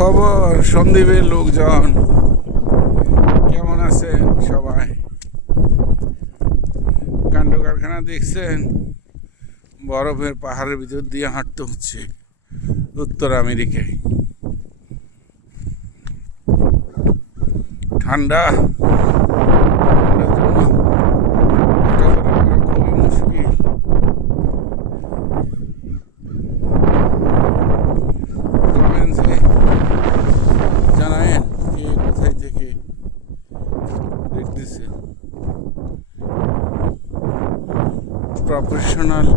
খবর সন্দীপের লোকজন? কেমন আছেন সবাই? কাণ্ড কারখানা দেখছেন? বরফের পাহাড়ের ভিতর দিয়ে হাঁটতে হচ্ছে উত্তর আমেরিকায়। ঠান্ডা খুবই মুশকিল। কমেন্টসে জানায়েন কে কোথায় থেকে দেখতেছে। প্রফেশনাল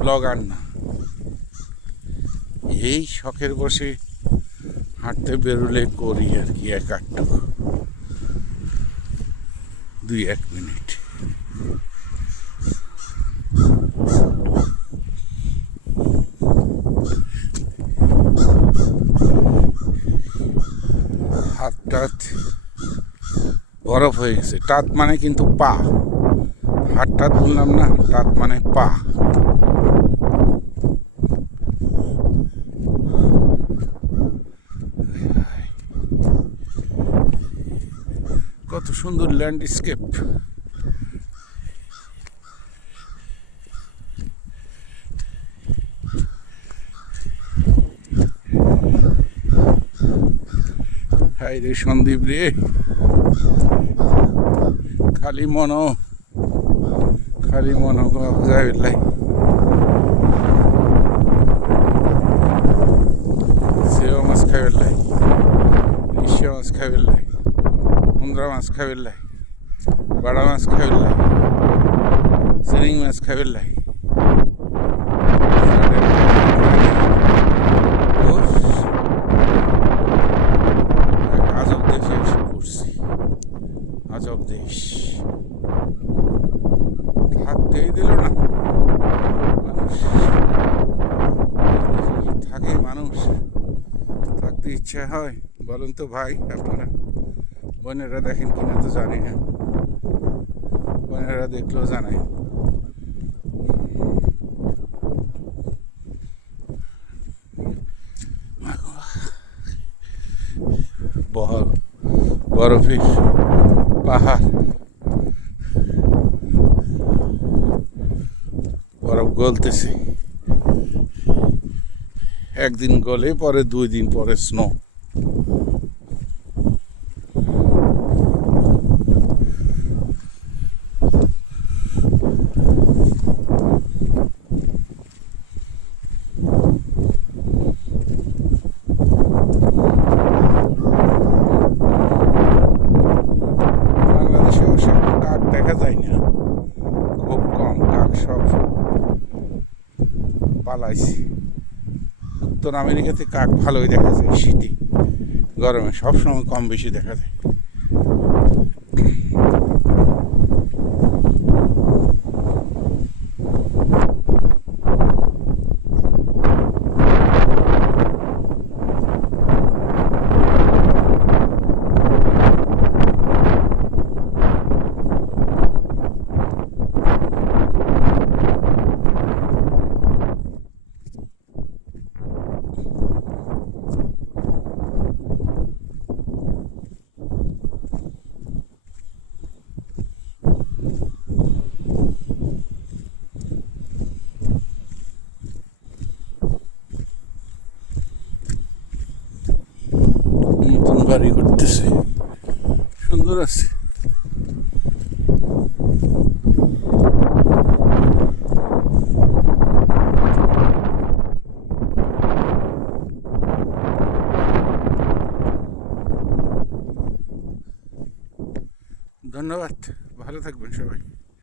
ব্লগার না, এই শখের বসে হাঁটতে বেরোলে করি আর কি, এক আধটুকু 2-1 মিনিট। হাত টাত বরফ হয়ে গেছে। টাত মানে কিন্তু পা, হাত টাত বললাম না, টাত মানে পা। কত সুন্দর ল্যান্ডস্কেপ। হাই রে সন্দীপ রে, খালি মন যাইলাই। সেও মাছ খাইবেলাই, ইলিশা মাছ খাইবেলাই, মুন্দ্রা মাছ খাইবেলাই, বাড়া মাছ খাইবেলাই, চিংড়ি মাছ খাইবেলাই। আজব দেশে এসে পড়ছি, আজব দেশ। থাকতেই দিল না মানুষ। থাকে মানুষ, থাকতে ইচ্ছা হয়? বলেন তো ভাই আপনারা। বোনেরা দেখেন কিনা তো জানি না, বোনেরা দেখলেও জানাই। বরফের পাহাড়, বরফ গলতেছে। একদিন গলে পরে 2 দিন পরে স্নো। বাংলাদেশে ওসব কাক দেখা যায় না, খুব কম। কাক সব পালাইছে। উত্তর আমেরিকাতে কাক ভালোই দেখা যায়, শীতে গরমে সবসময় কম বেশি দেখা যায়। নতুন বাড়ি করতেছে, সুন্দর আছে। ধন্যবাদ, ভালো থাকবেন সবাই।